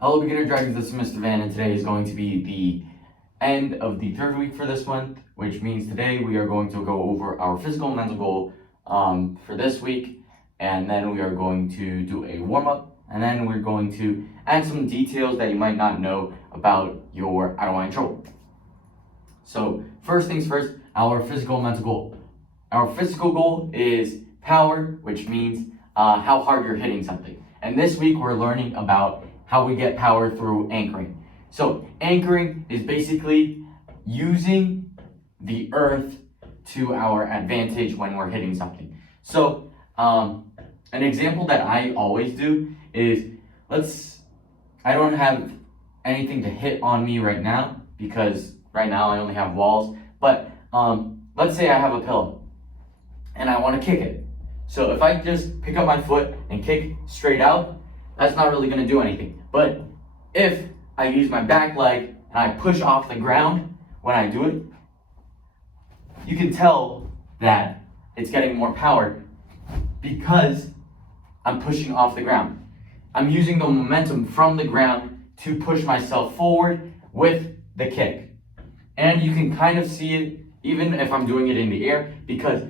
Hello beginner dragons, this is Mr. Van, and today is going to be the end of the third week for this month, which means today we are going to go over our physical and mental goal for this week, and then we are going to do a warm-up, and then we're going to add some details that you might not know about your outline troll. So first things first, our physical and mental goal. Our physical goal is power, which means how hard you're hitting something. And this week we're learning about how we get power through anchoring. So anchoring is basically using the earth to our advantage when we're hitting something. So an example that I always do is, I don't have anything to hit on me right now because right now I only have walls, but let's say I have a pillow and I want to kick it. So if I just pick up my foot and kick straight out, that's not really going to do anything. But if I use my back leg and I push off the ground when I do it, you can tell that it's getting more power because I'm pushing off the ground. I'm using the momentum from the ground to push myself forward with the kick. And you can kind of see it even if I'm doing it in the air because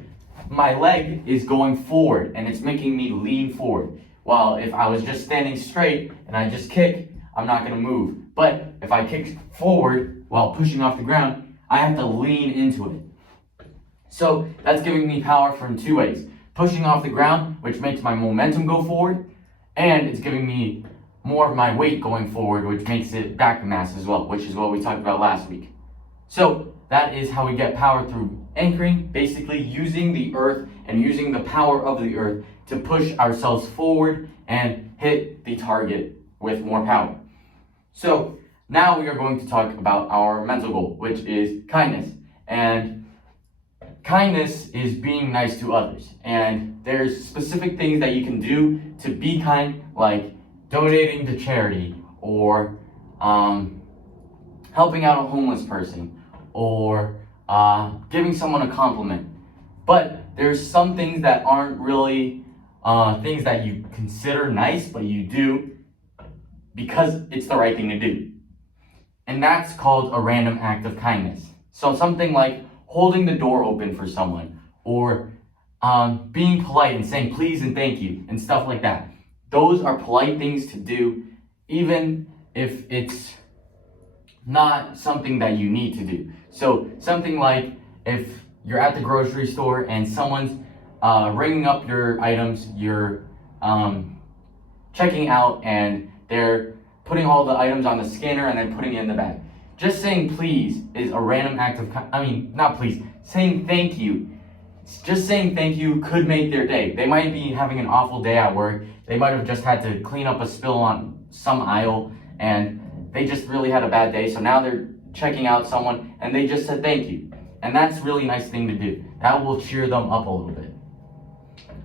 my leg is going forward and it's making me lean forward. While if I was just standing straight and I just kick, I'm not going to move. But if I kick forward while pushing off the ground, I have to lean into it. So that's giving me power from two ways. Pushing off the ground, which makes my momentum go forward, and it's giving me more of my weight going forward, which makes it back mass as well, which is what we talked about last week. So that is how we get power through anchoring, basically using the earth and using the power of the earth to push ourselves forward and hit the target with more power. So now we are going to talk about our mental goal, which is kindness. And kindness is being nice to others. And there's specific things that you can do to be kind, like donating to charity or helping out a homeless person or giving someone a compliment. But there's some things that aren't really things that you consider nice, but you do because it's the right thing to do. And that's called a random act of kindness. So something like holding the door open for someone or being polite and saying please and thank you and stuff like that. Those are polite things to do even if it's not something that you need to do. So something like if you're at the grocery store and someone's ringing up your items, you're checking out and they're putting all the items on the scanner and then putting it in the bag. Just saying please is a random act of, not please, saying thank you. Just saying thank you could make their day. They might be having an awful day at work. They might have just had to clean up a spill on some aisle and they just really had a bad day. So now they're checking out someone and they just said thank you. And that's a really nice thing to do. That will cheer them up a little bit.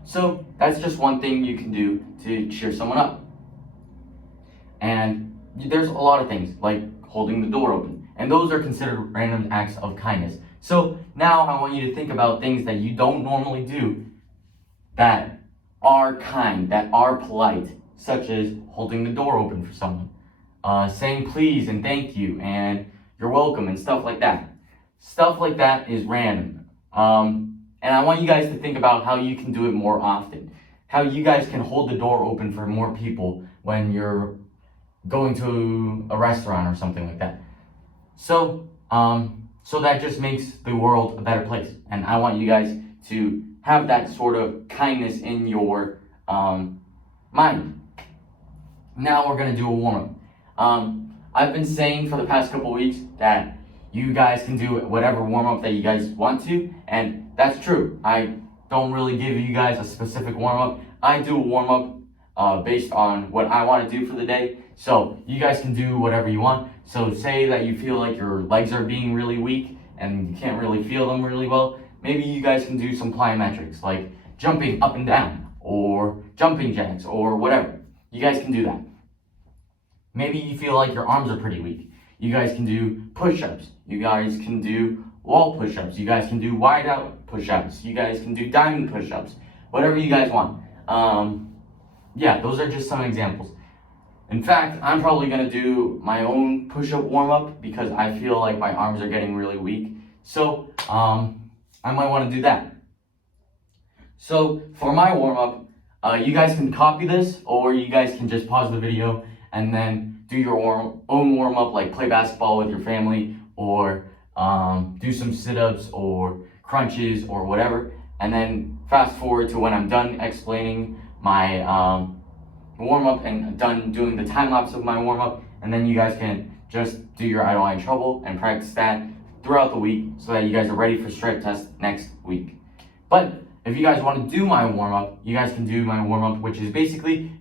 So that's just one thing you can do to cheer someone up. And there's a lot of things like holding the door open. And those are considered random acts of kindness. So now I want you to think about things that you don't normally do that are kind, that are polite, such as holding the door open for someone, saying please and thank you and you're welcome and stuff like that. Stuff like that is random. And I want you guys to think about how you can do it more often. How you guys can hold the door open for more people when you're going to a restaurant or something like that. So that just makes the world a better place. And I want you guys to have that sort of kindness in your mind. Now we're gonna do a warm-up. I've been saying for the past couple weeks that you guys can do whatever warm-up that you guys want to, and that's true. I don't really give you guys a specific warm-up. I do a warm-up based on what I want to do for the day. So you guys can do whatever you want. So say that you feel like your legs are being really weak and you can't really feel them really well. Maybe you guys can do some plyometrics like jumping up and down or jumping jacks or whatever. You guys can do that. Maybe you feel like your arms are pretty weak. You guys can do push-ups. You guys can do wall push-ups. You guys can do wide out push-ups. You guys can do diamond push-ups. Whatever you guys want. Yeah, those are just some examples. In fact, I'm probably gonna do my own push-up warm-up because I feel like my arms are getting really weak. So, I might want to do that. So, for my warm-up, you guys can copy this, or you guys can just pause the video and then do your own warm-up, like play basketball with your family, or do some sit-ups or crunches or whatever, and then fast forward to when I'm done explaining my warm-up and done doing the time lapse of my warm-up, and then you guys can just do your I don't want any trouble and practice that throughout the week so that you guys are ready for strength test next week. But if you guys want to do my warm-up, you guys can do my warm-up, which is basically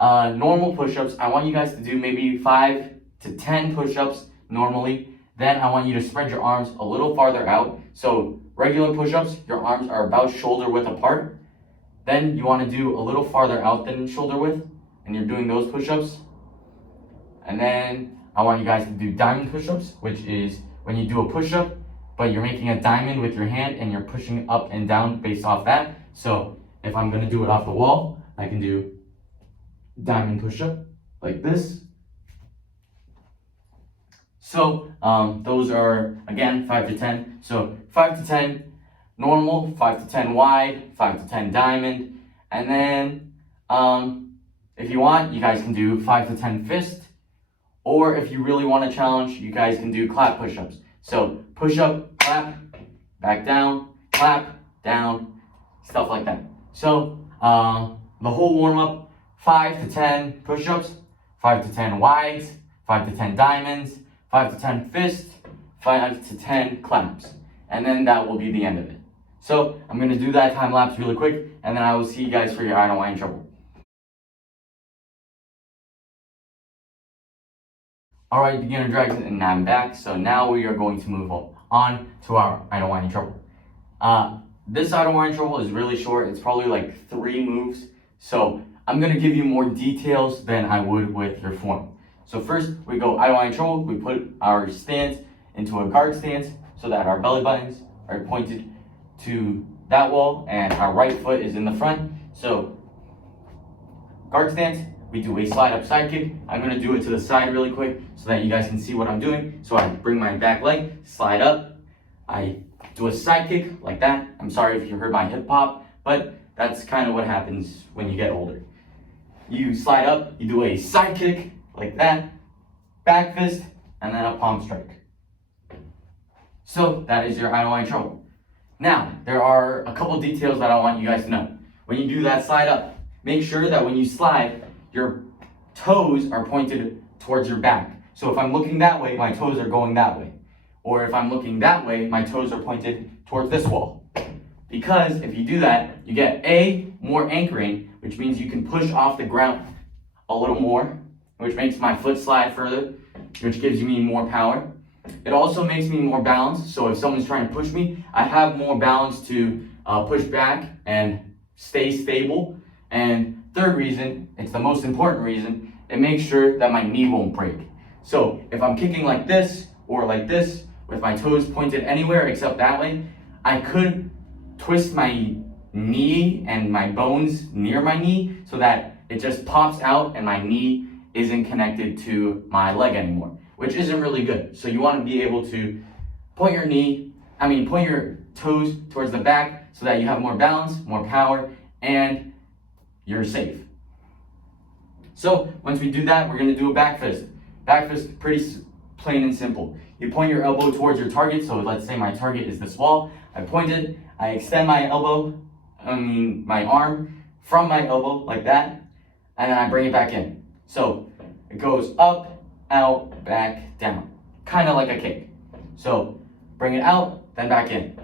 normal push-ups. I want you guys to do maybe 5 to 10 push-ups normally. Then I want you to spread your arms a little farther out. So regular push-ups, your arms are about shoulder width apart. Then you want to do a little farther out than shoulder width, and you're doing those push-ups. And then I want you guys to do diamond push-ups, which is when you do a push-up, but you're making a diamond with your hand and you're pushing up and down based off that. So if I'm gonna do it off the wall, I can do diamond push-up like this. So those are, again, 5 to 10. So 5 to 10 normal, 5 to 10 wide, 5 to 10 diamond. And then if you want, you guys can do 5 to 10 fist. Or if you really want to challenge, you guys can do clap push-ups. So push up, clap, back down, clap, down, stuff like that. So the whole warm-up, 5 to 10 push-ups, 5 to 10 wides, 5 to 10 diamonds, 5 to 10 fists, 5 to 10 claps. And then that will be the end of it. So I'm going to do that time lapse really quick, and then I will see you guys for your I don't want any trouble. Alright, beginner dragons, and I'm back. So now we are going to move on to our I don't want any trouble. This I don't want any trouble is really short. It's probably like 3 moves. So I'm going to give you more details than I would with your form. So first we go I don't want any trouble. We put our stance into a guard stance so that our belly buttons are pointed to that wall and our right foot is in the front. So guard stance. We do a slide up side kick. I'm gonna do it to the side really quick so that you guys can see what I'm doing. So I bring my back leg, slide up. I do a side kick like that. I'm sorry if you heard my hip hop, but that's kind of what happens when you get older. You slide up, you do a side kick like that, back fist, and then a palm strike. So that is your I don't want any trouble. Now, there are a couple details that I want you guys to know. When you do that slide up, make sure that when you slide, your toes are pointed towards your back. So if I'm looking that way, my toes are going that way. Or if I'm looking that way, my toes are pointed towards this wall. Because if you do that, you get more anchoring, which means you can push off the ground a little more, which makes my foot slide further, which gives me more power. It also makes me more balanced. So if someone's trying to push me, I have more balance to push back and stay stable. And third reason, it's the most important reason, it makes sure that my knee won't break. So if I'm kicking like this or like this with my toes pointed anywhere except that way, I could twist my knee and my bones near my knee so that it just pops out and my knee isn't connected to my leg anymore, which isn't really good. So you want to be able to point your toes towards the back so that you have more balance, more power, and you're safe. So once we do that, we're going to do a back fist. Back fist, pretty plain and simple. You point your elbow towards your target. So let's say my target is this wall. I point it, I extend my my arm from my elbow like that, and then I bring it back in. So it goes up, out, back, down, kind of like a kick. So bring it out, then back in.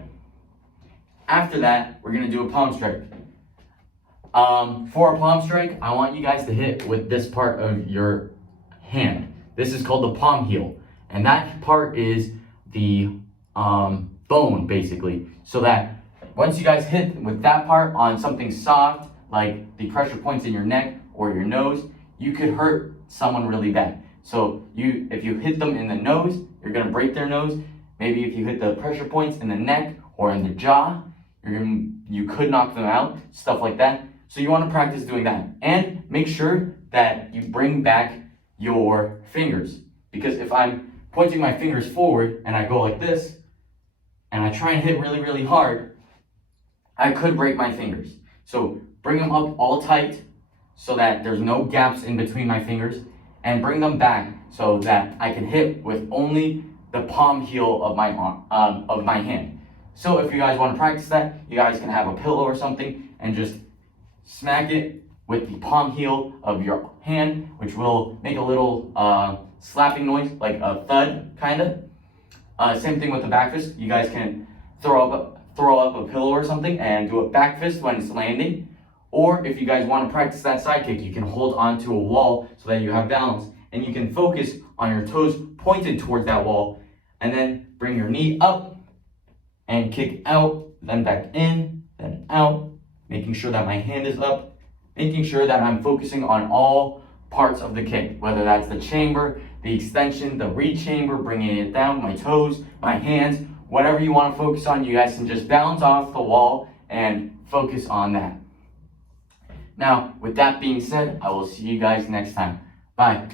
After that, we're going to do a palm strike. For a palm strike, I want you guys to hit with this part of your hand. This is called the palm heel. And that part is the bone, basically. So that once you guys hit with that part on something soft, like the pressure points in your neck or your nose, you could hurt someone really bad. So if you hit them in the nose, you're going to break their nose. Maybe if you hit the pressure points in the neck or in the jaw, you could knock them out, stuff like that. So you want to practice doing that. And make sure that you bring back your fingers. Because if I'm pointing my fingers forward and I go like this, and I try and hit really, really hard, I could break my fingers. So bring them up all tight so that there's no gaps in between my fingers, and bring them back so that I can hit with only the palm heel of my arm, of my hand. So if you guys want to practice that, you guys can have a pillow or something and just smack it with the palm heel of your hand, which will make a little slapping noise, like a thud, kind of. Same thing with the back fist. You guys can throw up a pillow or something and do a back fist when it's landing. Or if you guys want to practice that side kick, you can hold onto a wall so that you have balance, and you can focus on your toes pointed towards that wall, and then bring your knee up and kick out, then back in, then out, making sure that my hand is up, making sure that I'm focusing on all parts of the kick, whether that's the chamber, the extension, the reach chamber, bringing it down, my toes, my hands, whatever you want to focus on. You guys can just bounce off the wall and focus on that. Now, with that being said, I will see you guys next time. Bye.